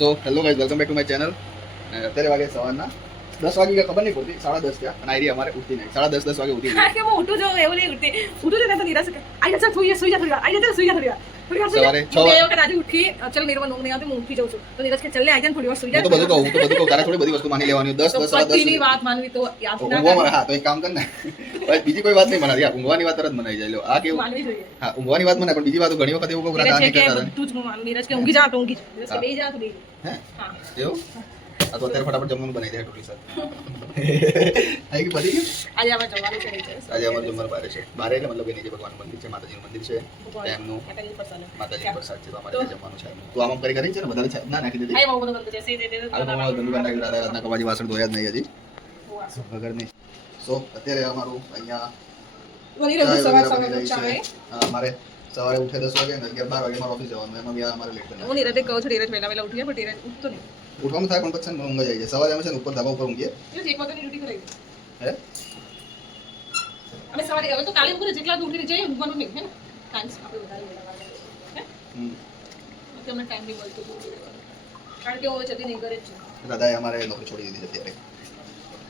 So hello guys, welcome back to my channel. અત્યારે વાગે સવારના 10 વાગી ગયા, ખબર નહીં પડતી, 10:30 થયા અને આઈડિયા અમારે ઉઠતી નહીં. 10:30 વાગે ઉઠી હા કે હું ઉઠું જો એવું નહીં ઉઠતી. ઉઠું તો તો નિરાશ કે આઈ જા સુઈ જા થોડી વાર. આઈ જા સુઈ જા થોડી વાર. સવારે 6 બે વખત આજે ઉઠી ચલ મેરો ઊંઘ નહીં આવતી, હું ઉઠી જાઉં છું. તો નિરાશ કે ચલ લે આઈ જા થોડી વાર સુઈ જા. હું તો બધું કહું તારે થોડી બધી વસ્તુ માની લેવાની. 10 ની વાત માનવી તો યાદ ના ઊંઘવા. હા તો એક કામ કર ને, બીજી કોઈ વાત નહીં મનાતી. આ ઊંઘવાની વાત તરત મનાઈ જાય. લો આ કેવું માનવી જોઈએ. હા ઊંઘવાની વાત મને, પણ બીજી વાત ઘણી વખત એવું કહું નિરાશ રાત કે નહીં કરતા બધું જ હું માન. નિરાશ કે ઊંઘી જા તો ઊંઘી જા. નિરાશ કે બેહી જા તો બેહી જા. હે હા એવું આ તો અત્યારે ફટાફટ જમવાનું બનાવી દે ટોટલી સર. આઈ કે પડી ગયું. આજે આપણે જવાનું છે નીચે. આજે અમારું જમવાનું બારે છે. બારે એટલે મતલબ કે નીચે ભગવાનનું મંદિર છે, માતાજીનું મંદિર છે, એમનું માતાજી પ્રસાદ છે. તો અમારે ત્યાં જમવાનું છે. તો આમ કરી છે ને બધાને છે ના નાખી દીધી. આઈ બહુ બધું કરતું છે. સે દે આ તો અમારું ગંદુ નાખી દીધા. રાતના કવાજી વાસણ ધોયા જ નહીં હજી વગર નહીં. સો અત્યારે અમારું અહીંયા અમારે સવારે ઉઠે 10 વાગે ને 11-12 વાગે મારે ઓફિસ જવાનું. એમાં બી અમારે લેટ હું નિરાતે કહું છું નિરાજ વહેલા ઉઠીએ પણ નિરાજ ઉઠતો નહીં. ઉઠવાનું થાય પણ પછી મને ઊંઘ જ આવી જાય. સવારે અમે છે ને ઉપર ધાબા ઉપર ઊંઘીએ. એક વાગ્યાની ડ્યુટી કરાવી હે અમે સવારે હવે તો કાલે ઉપર જેટલા ઉઠીને જઈએ ઊંઘવાનું નહીં હે ને ટાઈમ આપણે વધારે વેલા વાગે હે તમને ટાઈમ નહીં મળતો કારણ કે હું જલ્દી નહીં કરે છે. દાદાએ અમારે નોકરી છોડી દીધી અત્યારે.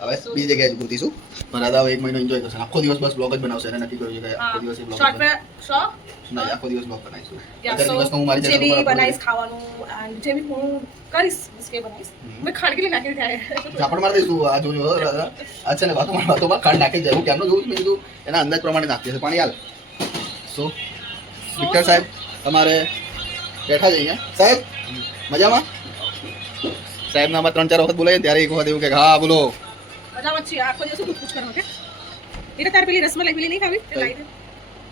હવે બીજી જગ્યાએ પૂરતીશું. પણ દાદા હવે 1 મહિનો એન્જોય કરશે. આખો દિવસ બસ બ્લોગ જ બનાવશે. એને નક્કી કર્યું છે કે આખો દિવસ બ્લોગ શોર્ટ પે શો નહીં, આખો દિવસ બ્લોગ બનાવીશું. યા અત્યારે સો દિવસમાં હું મારી જે ચેનલ બી પર બનાવીશ ખાવાનું અને જે બી હું કરીશ બિસ્કે બનાવીશ મેં ખાડકી નાખી થાય ઝાપડ મારી દઈશું. આ જોજો દાદા આ છે ને વાતોમાં ખાંડ નાખી જાય. હું કેમનો જોઉં છું, મેં કીધું એના અંદાજ પ્રમાણે નાખી છે પાણી હાલ. સો વિક્ટર સાહેબ તમારે બેઠા જ અહીંયા. સાહેબ મજામાં? સાહેબને આમાં 3-4 વખત બોલાય ત્યારે એક વખત એવું કે હા બોલો. મજામાં છે આખો દિવસ પૂછ કરો કે એટલે તાર પેલી રસમલાઈ પેલી નહીં ખાવી લાઈટ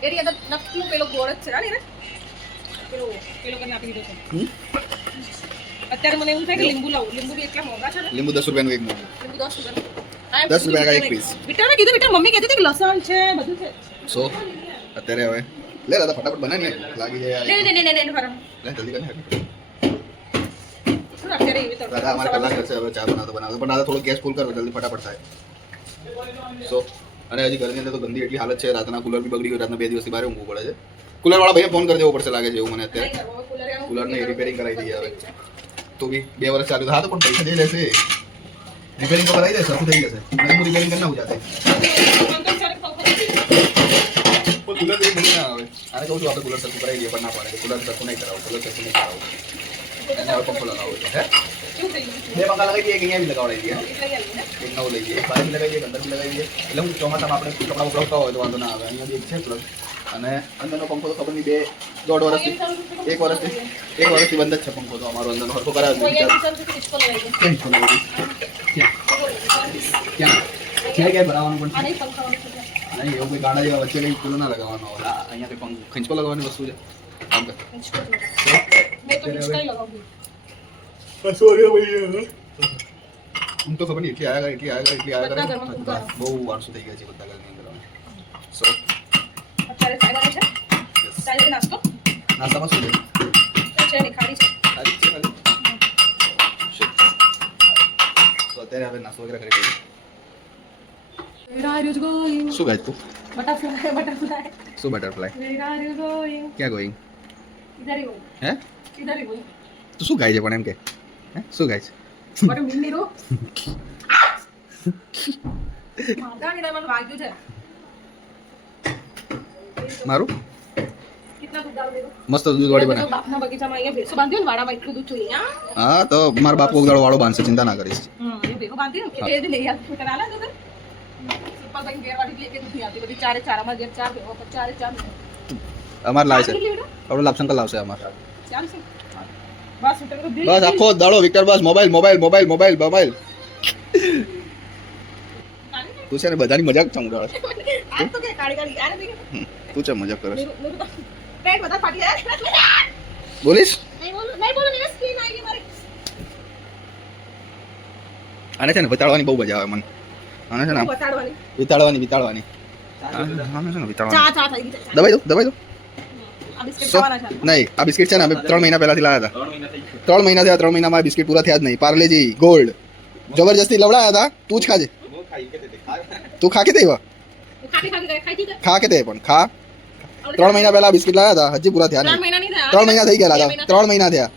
એરી અંદર નકલું પેલો ગોળ જ છે ને પેલો કરીને આપી દીધો છે. અત્યારે મને એવું થાય કે લીંબુ લાવું. લીંબુ બી એટલા મોંઘા છે ને. લીંબુ 10 રૂપિયાનું એક મોટું. લીંબુ 10 10 રૂપિયા રૂપિયા કા એક પીસ. બેટા કીધું બેટા મમ્મી કહેતી હતી કે લસણ છે બધું છે. સો અત્યારે હવે લે દાદા ફટાફટ બનાવી ને લાગી જાય. નહીં ફરમ લે જલ્દી કરી. શું અત્યારે એવી તો દાદા અમારે કલાક થશે હવે ચા બનાવતો પણ દાદા થોડો ગેસ ફૂલ કરો જલ્દી ફટાફટ થાય. સો અને હજી ઘરની અંદર તો ગંદી એટલી હાલત છે. રાતના કુલર બી બગડી ગયું. રાતના 2 દિવસથી બહાર ઊંઘવું પડે છે. કુલર વાળા ભાઈને ફોન કરી દેવો પડશે લાગે છે એવું મને અત્યારે. કુલરને રિપેરિંગ કરાવી દઈએ હવે. તો બી 2 વર્ષ ચાલ્યું. હા તો પણ પૈસા જઈ લેશે. રિપેરિંગ તો કરાવી દે, સરખું થઈ જશે. મને હું રિપેરિંગ કરી નાખું જાતે. કુલર બી બની ના આવે. આને કહું છું આપણે કુલર સરખું કરાવી દઈએ પણ ના પાડે. કુલર સરખું નહીં કરાવું, કુલર સરખું નહીં કરાવું. એને હવે પંખો લગાવો છે. હે 2 પંખા લગાવી દઈએ કે અહીંયા બી લગાવડાવી દઈએ. એક નવું લઈ જઈએ, બહાર બી લગાવી દઈએ, અંદર બી લગાવી દઈએ. એટલે હું ચોમાસામાં આપણે કપડાં ઉકળવતા હોય તો વાંધો ના આવે. અહીંયા બી એક છે પ્લગ અને અંદરનો પંખો તો ખબર નહીં 2-1.5 વર્ષથી 1 વર્ષથી બંધ જ છે પંખો. તો અમારો અંદરનો હરખો કરાવે છે. ક્યાં ભરાવાનું પણ છે નહીં. એવું કોઈ ગાડા જેવા વચ્ચે કંઈ કુલો ના લગાવવાનો હોય. અહીંયા કંઈ ખંચકો લગાવવાની વસ્તુ છે. આમ કર તો ખબર નહીં એટલી આવ્યા કરે બહુ વારસો થઈ ગયા છે બધા ઘરની અંદર. સો નાસ્તામાં શું છે? તો અત્યારે હવે નાસ્તો વગેરે કરી દઈએ. શું ગાય તું? શું બટરફ્લાય? ક્યાં ગોઈંગ? હે તું શું ગાય છે પણ એમ કે? હે શું ગાય છે? મારું મસ્ત દૂધવાળી બને. હા તો મારા બાપુ દાડો વાળો બાંધશે, ચિંતા ના કરીશ. અમારે લાવશે આપણો લાભશંકર લાવશે અમારે. બસ આખો દાડો વિક્ટર બસ મોબાઈલ તું છે ને બધાની મજાક ચમડાવે. તું છે મજાક કરે બોલીશ. આને છે ને વિતાડવાની બહુ મજા આવે મને. આને છે ને વિતાડવાની દબાઈ દો. નહીં આ બિસ્કિટ છે ને અમે 3 મહિના પહેલાથી લાવ્યા હતા. 3 મહિના થયા. 3 મહિનામાં બિસ્કિટ પૂરા થયા જ નહીં. પાર્લેજી ગોલ્ડ જબરજસ્તી લવડાયા હતા. તું જ ખાજે. તું ખા કે તે ખા કે તે પણ ખા. 3 મહિના પહેલા બિસ્કિટ લાવ્યા હતા, હજી પૂરા થયા નહીં. 3 મહિના થઈ ગયા. 3 મહિના થયા.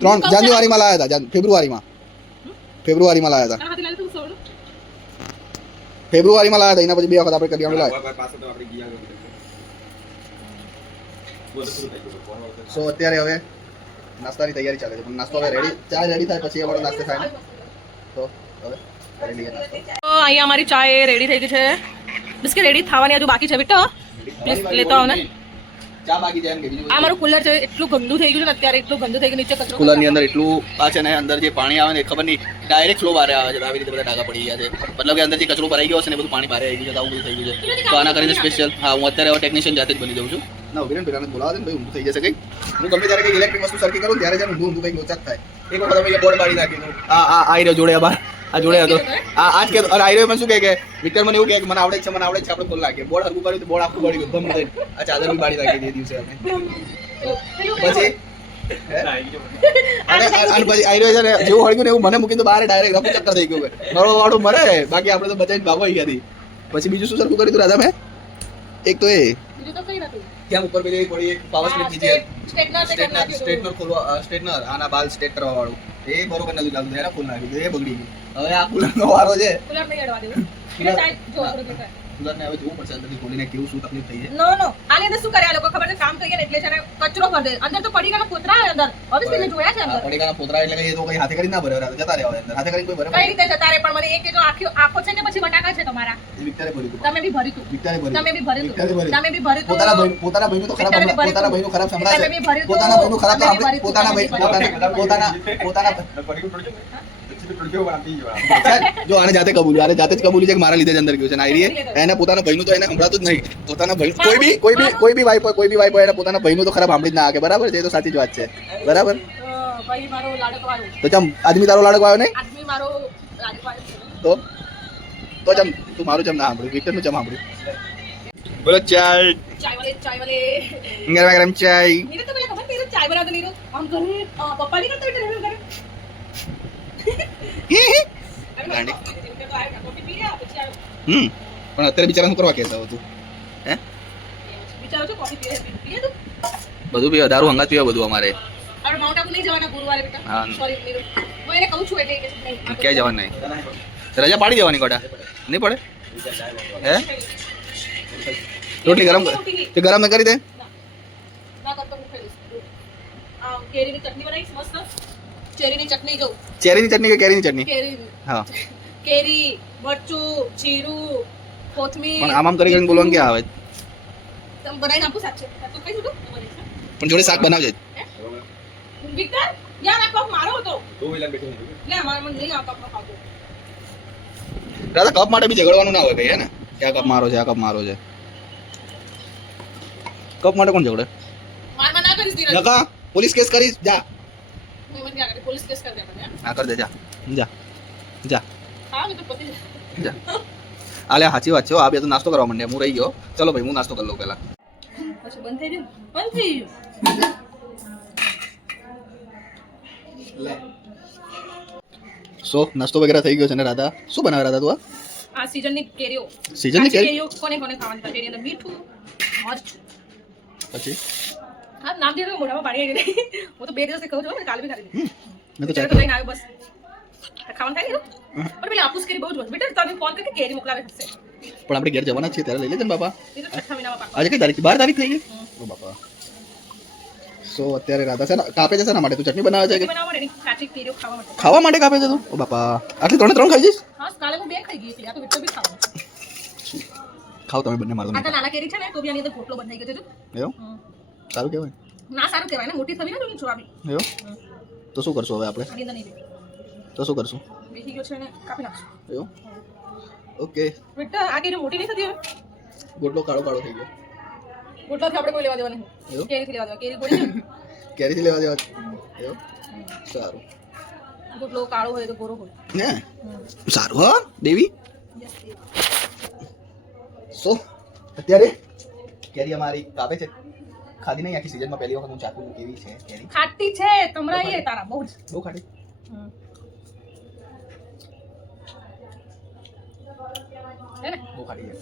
3 જાન્યુઆરીમાં લાયા હતા, ફેબ્રુઆરીમાં લાયા હતા, તારા હાથે લાગે તું સોડ ફેબ્રુઆરીમાં લાયા હતા. એના પછી 2 વખત આપણે કડિયાણું લાયા. સો અત્યારે હવે નાસ્તાની તૈયારી ચાલે છે, પણ નાસ્તો હવે રેડી, ચા રેડી થાય પછી અમારો નાસ્તો થાય ને. તો હવે કરી લઈએ નાસ્તો. તો અહીંયા અમારી ચાય રેડી થઈ ગઈ છે, બિસ્કિટ રેડી થવાની હજુ બાકી છે બેટા, પ્લીઝ લેતા આવો ને. ચા બાકી છે એમ કે બીજું આ મારું કુલર છે, એટલું ગંદુ થઈ ગયું છે ને અત્યારે, એટલું ગંદુ થઈ ગયું, નીચે કચરો કુલર ની અંદર એટલું આ છે ને, અંદર જે પાણી આવે ને ખબર નહીં ડાયરેક્ટ ફ્લો બહાર આવે છે, આવી રીતે બધા ડાઘા પડી ગયા છે, મતલબ કે અંદર જે કચરો ભરાઈ ગયો છે ને બધું પાણી બહાર આવી ગયું છે, આવું બધું થઈ ગયું છે. તો આના કરીને સ્પેશિયલ હા હું અત્યારે હવે ટેકનિશિયન જાતે જ બની જાઉં છું. ના ઉભી પેલા બોલાવા દે ને ભાઈ, ઊંધું થઈ જશે કઈ. હું ગમે ત્યારે કઈ ઇલેક્ટ્રિક વસ્તુ સરખી કરું ત્યારે ઊંધું કંઈક લોચા થાય. એક વખત અમે બોર્ડ બાળી નાખ્યું આ આવી રહ્યો જોડે બાર, આ જોડે હતો આજ કે અરે આવી રહ્યો પણ શું કે વિક્ટર મને એવું કે મને આવડે છે આપણે ખોલ નાખીએ. બોર્ડ હરકું કર્યું તો બોર્ડ આખું બળી ગયું, ગમ થઈને આ ચાદર બી બાળી નાખી તે દિવસે અમે. પછી અને પછી આવી રહ્યો છે ને જેવું હળગ્યું ને એવું મને મૂકીને તો બહાર ડાયરેક્ટ રફુ ચક્કર થઈ ગયું. મારો વાળું મરે, બાકી આપણે તો બચાવીને ભાગો ગયા હતી. પછી બીજું શું સરખું કર્યું હતું રાધા મેં? એક તો એ બીજું તો કઈ નથી. ત્યાં ઉપર પેલી પડી એક પાવર સ્લિપ બીજી સ્ટ્રેટનર ખોલવા, સ્ટ્રેટનર આના બાલ સ્ટ્રેટ કરવા વાળું એ બરોબર નથી લાગતું, એને ખોલ નાખ્યું, એ બગડી ગયું. હવે આ કુલરનો વારો છે. કુલર નહીં અડવા દેવું, એટલે ચાય જો આપણું દેખાય. કુલરને હવે જોવું પડશે અંદરથી ખોલીને કેવું શું તકલીફ થઈ છે. નો આની અંદર શું કરે આ લોકો ખબર છે, કામ કરીએ ને એટલે છે ને કચરો ભર દે અંદર, તો પડી ગયેલા કોતરા આવે અંદર, હવે મેં જોયા છે અંદર. પડીકાના પોતરા એટલે કે એ તો કઈ હાથે કરી ના ભરે, જતા રહેવા અંદર, હાથે કરી કોઈ ભરે કઈ રીતે જતા રહે? પણ મને એ કે જો આખો છે કે પછી બટાકા છે તમારા? એ વિક્ટરે ભરી તું, તમે બી ભરી તું, વિક્ટરે ભરી, તમે બી ભરી તું, વિક્ટરે ભરી. તમે બી ભરી તું. પોતાના ભાઈનું તો ખરાબ, પોતાના ભાઈનું ખરાબ તમે સંભળાશે, બી ભરી તું. પોતાના ભાઈનું ખરાબ તો તમે બી આપણે ભરી તું. પોતાના ભાઈ પોતાના જો આને જાતે કબૂલ્યું, આને જાતે જ કબૂલ્યું છે કે મારા લીધે જ અંદર ગયું છે. નાયરીએ એને પોતાના ભાઈનું તો એને સંભળાતું જ નહીં. પોતાના ભાઈ કોઈ બી વાઈફ હોય એને પોતાના ભાઈનું તો ખરાબ સાંભળી જ ના આવે, બરાબર છે? એ તો સાચી જ વાત છે, બરાબર? ભાઈ મારો લાડકવાયો, તો ચમ આદમી તારો લાડકવાયો નહીં? આદમી મારો લાડકવાયો છે. તો ચમ તું મારું ચમ ના સાંભળ્યું, વિક્ટરનું ચમ સાંભળ્યું. બોલો ચાય ચાય વાલે ગરમા ગરમ ચાય. નીરજ તો પેલા ખબર નીરજ ચાય બનાવતો, નીરજ આમ ઘરે પપ્પા નહીં કરતા એટલે ઘરે પણ અત્યારે બિચારા શું કરવા કહેતા હતું? હે વિચારો છો કોફી પીએ તું? બધું પીવા, દારૂ હંગાત પીવા બધું અમારે. આપણે માઉન્ટ આબુ નહીં જવાના ગુરુવારે બેટા. હા. સોરી નીરજ, હું એને કહું છું એટલે કે નહીં. ક્યાંય જવાનું નહીં, રજા પાડી દેવાની કોટા નહીં પડે? હે રોટલી ગરમ તે ગરમ ન કરી દે? ના કરતો હું ખાઈ લઈશ. આ કેરીની ચટણી બનાવીશ મસ્ત, ચેરીની ચટણી જો, ચેરીની ચટણી કે કેરીની ચટણી? કેરી, હા. કેરી, મરચું, જીરું, કોથમીર. પણ આમ કરીને બોલવાનું ક્યાં આવે? તમે બનાવીને આપું સાચે તું કઈ છું? પણ જોડે શાક બનાવજે. વિક્ટર યાર આ કપ મારો હતો, લે અમારે મને નહીં આ કપ નો ખાતો. દાદા કપ માટે બી ઝઘડવાનું ના હોય ભાઈ, હે ને? કે આ કપ મારો છે, આ કપ મારો છે. કપ માટે કોણ ઝઘડે? મારમાં ના કરીશ ધીરજ. નકા પોલીસ કેસ કરીશ, જા. હું મને ક્યાં કરે પોલીસ કેસ કરી દે મને. હા કર દે, જા જા જા હા મેં તો પતિ જા. આલે સાચી વાત છે, આ બે તો નાસ્તો કરવા માંડ્યા, હું રહી ગયો. ચલો ભાઈ હું નાસ્તો કરી લઉં પહેલા. પછી બંધ થઈ ગયું, બંધ થઈ ગયું. સો નાસ્તો વગેરે થઈ ગયો છે ને રાધા શું બનાવે રાધા તું? આ સીઝનની કેરીઓ, સીઝનની કેરી? કેરીઓ કોને કોને ખાવાની છે? તેની અંદર મીઠું, મરચું, પછી હા નામ દે તો મોઢામાં પાણી આવી ગયું. હું તો 2 દિવસથી ખાઉં છું, મને કાલે બી ખાધી. મેં તો ત્યારે તો લઈને આવ્યો બસ. ખાવાનું થાય ને? પણ પેલી આપુસ કેરી બહુ જ બેટા, તમે ફોન કરી કેરી મોકલાવે હશે. પણ આપણે ઘેર જવાના છીએ ત્યારે લઈ લેજે ને બાપા. એ તો 6 મહિનામાં પાક. આજે કઈ તારીખ? 12 તારીખ થઈ ગઈ? ઓ બાપા. સો અત્યારે રાધા છે ને કાપે છે શેના માટે? તું ચટણી બનાવે છે કે બનાવવા માટે નહીં, કાચી કેરીઓ ખાવા માટે. ખાવા માટે કાપે છે તું? ઓ બાપા આટલી 3 ખાઈ જઈશ? હા કાલે હું 2 ખાઈ ગઈ હતી, આ તો વિક્ટર બી ખાવાનું. ખાવ તમે બંને મારો. આ તો નાના કેરી છે ને તો બી આની અંદર પોટલો બંધાઈ ગયો છે જો. એવું સારું કહેવાય. ના સારું કહેવાય ને, મોટી થવી ને તો છોડાવી. એવું તો શું કરશું હવે આપણે? આની અંદર નહીં દે. તો શું કરશું? બેસી ગયો છે ને કાપી નાખશું. એવું ઓકે. બેટા આ કેરી મોટી નહીં થતી હવે. ગોટલો કાળો કાળો થઈ ગયો. ગોટલાથી આપણે કોઈ લેવા દેવા નહીં. એવું? કેરીથી લેવા દેવા. કેરી ગોળી છે ને, કેરીથી લેવા દેવા? એવું સારું. ગોટલો કાળો હોય તો ગોરો હોય. હે સારું હા દેવી. સો અત્યારે કેરી અમારી કાપે છે, ખાધી નહીં આખી સીઝનમાં પહેલી વખત હું ચાકુ કેવી છે કેરી. ખાટી છે તમરાઈએ તારા બહુ જ. બહુ ખાટી. હે ને? બહુ ખાટી છે,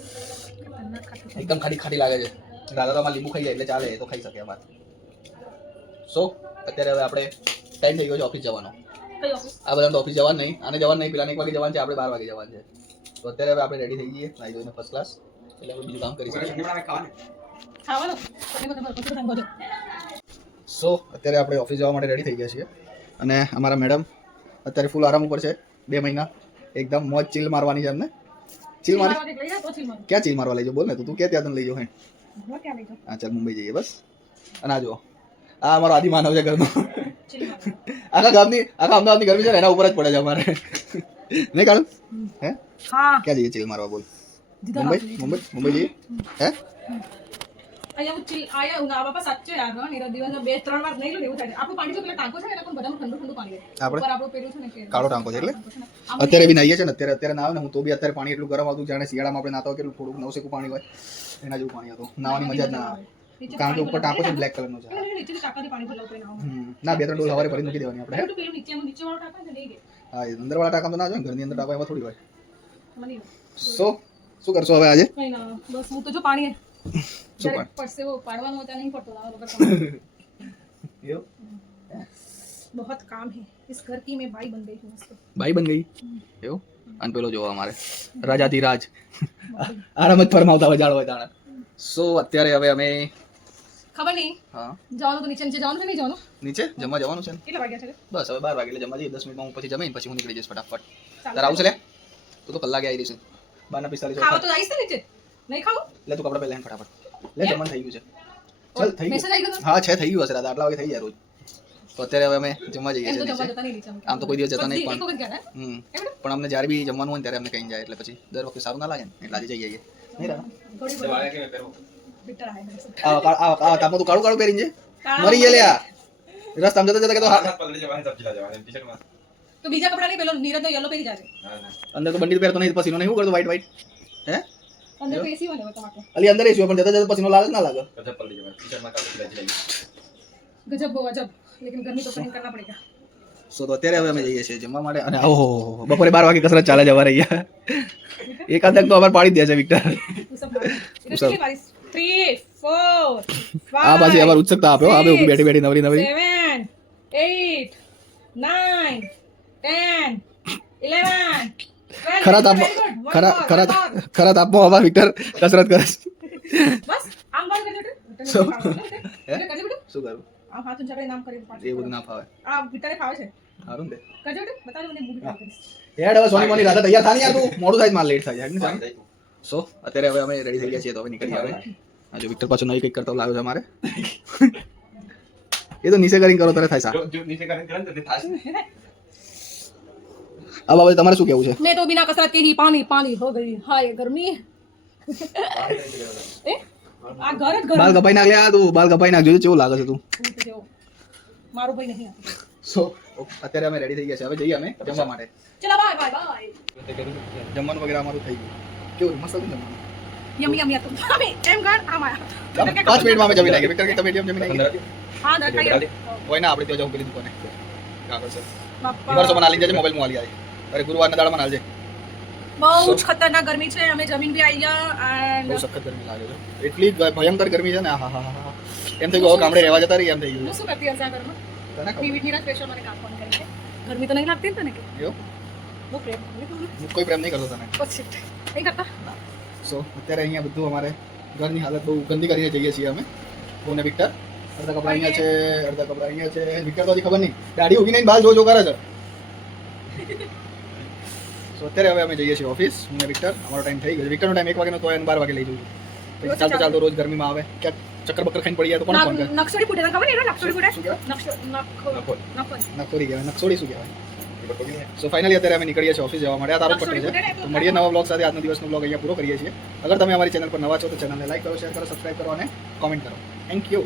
ખતરનાક ખાટી છે. એકદમ ખાટી ખાટી લાગે છે. રાધા તો આમાં લીંબુ ખાઈ જાય એટલે ચાલે, એ તો ખાઈ શકે અમારે. સો અત્યારે હવે આપણે ટાઈમ થઈ ગયો છે ઓફિસ જવાનો. કઈ ઓફિસ? આ બધા તો ઓફિસ જવાનું નહીં, આને જવાનું નહીં, પેલા 1 વાગે જવાનું છે, આપણે 12 વાગે જવાનું છે. તો અત્યારે હવે આપણે રેડી થઈ જઈએ, નાઈ ધોઈને ફર્સ્ટ ક્લાસ, એટલે આપણે બીજું કામ કરી શકીએ. ખાવાનું પછી બધું સો અત્યારે આપણે ઓફિસ જવા માટે રેડી થઈ ગયા છીએ અને અમારા મેડમ અત્યારે ફૂલ આરામ ઉપર છે 2 મહિના એકદમ મોજ ચીલ મારવાની છે એમને. ચીલ મારી લઈ જા તો ચીલ માર. ક્યાં ચીલ મારવા લઈ જાઓ બોલ ને તું ક્યાં ત્યાં તને લઈ જાઓ હે. હું ક્યાં લઈ જાઉં? હા ચાલ મુંબઈ જઈએ બસ. અને આ જુઓ આ અમારો આદિ માનવ છે ઘરનો. ચીલ માર. આખા અમદાવાદની ગરમી છે ને એના ઉપર જ પડે છે અમારે નહીં કાઢું હે. હા ક્યાં જઈએ ચીલ મારવા બોલ. મુંબઈ જઈએ હે. અહીંયા હું ચીલ આયા હું બાપા સાચે યાર હા નીરવ દિવસમાં 2-3 વાર નહીં લો એવું થાય છે. આપણું પાણી જો પેલા ટાંકો છે ને એના પણ બધામાં ઠંડુ પાણી હોય. આપણે ઉપર આપણું પેલું છે ને કે કાળો ટાંકો છે એટલે અત્યારે બી નાહીએ છે ને અત્યારે ના આવે ને હું તો બી અત્યારે પાણી એટલું ગરમ આવતું જાણે શિયાળામાં આપણે નાતા હોય કેટલું થોડુંક નવસેકું પાણી હોય એના જેવું પાણી હતું. નાવાની મજા જ ના આવે કારણ કે ઉપર ટાંકો છે બ્લેક કલરનો છે. નીચેથી ટાંકાથી પાણી ભરલાવ કરીને આવો. ના 2-3 ડોલ સવારે ભરી મૂકી દેવાની આપણે હે. પેલું નીચેવાળો ટાંકો ને લઈ ગયા. હા એ અંદરવાળા ટાંકા તો ના જોઈએ ને, ઘરની અંદર ટાંકા એમાં થોડી હોય. મને સો શું કરશો હવે આજે? કઈ ના બસ હું તો જો પાણી શું જ્યારે પડશે वो પાડવાનો હોતા નહીં પડતો ના વગર કામ. એવું बहुत काम है इस घर की मैं भाई बन गई हूँ मस्त. ભાઈ બન ગઈ એવું. અને પેલો જોવા અમારે રાજાધિરાજ આરામ જ ફરમાવતા હોય જાળવા જાણે. સો અત્યારે હવે અમે ખબર નહીં હા જવાનું તો નીચે જવાનું છે નહીં જવાનું નીચે જમવા જવાનું છે ને. કેટલા વાગ્યા છે બસ હવે 12 વાગે એટલે જમવા જઈએ. 10 મિનિટમાં હું પછી જમીને પછી હું નીકળી જઈશ ફટાફટ. તારે આવું છે લે તું તો કલાકે આવી રહીશ 12:45 ખાવા તો આવીશ ને નીચે નહીં ખાવું લે તું કપડા પહેલા ફટાફટ લે જમવાનું થઈ ગયું છે. ચાલ થઈ મેસેજ ગયું આવી ગયો હા છે થઈ ગયું હશે રાત આટલા વાગે થઈ જાય રોજ. તો અત્યારે હવે અમે જમવા જઈએ એમ તો છીએ જમવા નીચે. જતા નહીં નીચે આમ તો કોઈ દિવસ જતા નહીં એક પણ વખત ગયા ને પણ અમને જ્યારે બી જમવાનું હોય ને ત્યારે અમને કहीं જાય એટલે પછી દર વખતે સારું ના લાગે ને એટલે આજે જઈ આવીએ નહીં રાણા. થોડી બિટર આવે આ તાપમાં તું કાળું કાળું પહેરીને છે મરી ગયા લ્યા રસ્તામાં જતા જતા કે તો હા તો બીજા કપડા નહીં પેલો નીરજ તો યલો પહેરી જાજે અંદર તો બંડી પહેરતો નહીં પસીનો નહીં હું કરતો વ્હાઈટ વ્હાઈટ હે અંદર તો એસી વાળો તમારે અલી અંદર એસી પણ જતા જતા પસીનો લાગે ના લાગે. गजब वो अजब लेकिन गर्मी तो सहन करना पड़ेगा. સો તો અત્યારે હવે અમે જઈએ છીએ જમવા માટે અને ઓહો બપોરે 12 વાગે કસરત ચાલે જવા રહી એકાદ તો અમારે પાડી દે છે વિક્ટર. वो सब कितनी बारिश 3 4 5 આ બાજુ અમાર ઉત્સુકતા આપ્યો આ બે ઊભી બેઠી બેઠી નવરી નવરી 7 8 9 10 11 ખરા તાપમાં ખરા તાપમાં હવે વિક્ટર કસરત કરે છે. बस आम बार कर दे So, कर दे बेटा શું કરું આ હાથ ઊંચા નામ કરી એ બધું ના ફાવે આ વિટારે ખાવે છે સારું ને કરજો બેટા બતાજો મને મૂવી કામ કરીશ હેડ હવે સોની મોની રાધા તૈયાર થાની યાર તું મોડું થાય માર લેટ થાય છે. સો અત્યારે હવે અમે રેડી થઈ ગયા છીએ તો હવે નીકળી આવે. આ જો વિક્ટર પાછો નવી કંઈક કરતો લાવ્યો છે અમારે એ તો નીચે કરીને કરો ત્યારે થાય સા. આ બાબતે તમારે શું કહેવું છે? मैं तो बिना कसरत के ही पानी पानी हो गई हाय गर्मी ए आ घर જ બાલ કપાઈ નાખ લે આ તું બાલ કપાઈ નાખ જોજો કેવું લાગે છે તું. મારો ભાઈ નહીં સો અત્યારે અમે રેડી થઈ ગયા છે હવે જઈએ અમે જમવા માટે. ચલો બાય બાય બાય જમવાનું વગેરે અમારું થઈ ગયું કેવું મસ્ત હતું જમવાનું. યમી યમી તો અમે એમ ગાડ આમાયા 5 મિનિટમાં અમે જમી નાખીએ વિક્ટર કે તમે જમી નાખીએ હા ના ખાઈ કોઈ ના આપણે ત્યાં જવું પેલી દુકાને કાગળ છે બાપા વર્ષો માં આલી જજે મોબાઈલ માં આલી આવી અરે ગુરુવારના દાડામાં આલજે. બહુ જ ખતરનાક ગરમી છે અમે જમીન બી આવી ગયા એન્ડ બહુ સખત ગરમી લાગે છે એટલી ભયંકર ગરમી છે ને હા હા હા એમ થઈ ગયું ગામડે રહેવા જતા રહી એમ થઈ હું ગયું. શું કરતી હશે આ ઘરમાં તને ખબર? વીવી નીરા સ્પેશિયલ મને કામ ફોન કરી છે ગરમી તો નહીં લાગતી ને તને કે એવું? બહુ પ્રેમ હું કોઈ પ્રેમ નહીં કરતો તને. પછી નહીં કરતા સો અત્યારે અહીંયા બધું અમારે ઘરની હાલત બહુ ગંદી કરીને જઈએ છીએ અમે હું ને વિક્ટર. અડધા કપડા અહીંયા છે અડધા કપડા અહીંયા છે વિક્ટર તો હજી ખબર નહીં દાઢી ઉગી નહીં બાલ જો જો કરે છે. સો અત્યારે હવે અમે જઈએ છીએ ઓફિસ હું ને વિક્ટર. અમારો ટાઈમ થઈ ગયો વિક્ટરનો ટાઈમ 1 વાગ્યાનો તો એને 12 વાગે લઈ જવું પછી ચાલતો ચાલતો રોજ ગરમીમાં આવે ક્યાંક ચક્કર બક્કર ખાઈને પડી જાય તો કોણ ફોન કરે? નકસોડી ફૂટે તને ખબર ને નકસોડી ફૂટે શું કહેવાય? નખો નખોડી કહેવાય નખોડી શું કહેવાય? સો ફાઇનલી અત્યારે અમે નીકળીએ છીએ ઓફિસ જવા માટે. આ તારો પટ્ટી છે તો મળીએ નવા બ્લોગ સાથે. આજનો દિવસનો બ્લોગ અહીંયા પૂરો કરીએ છીએ. અગર તમે અમારી ચેનલ પર નવા છો તો ચેનલને લાઈક કરો શેર કરો સબસ્ક્રાઇબ કરો અને કોમેન્ટ કરો. Thank you.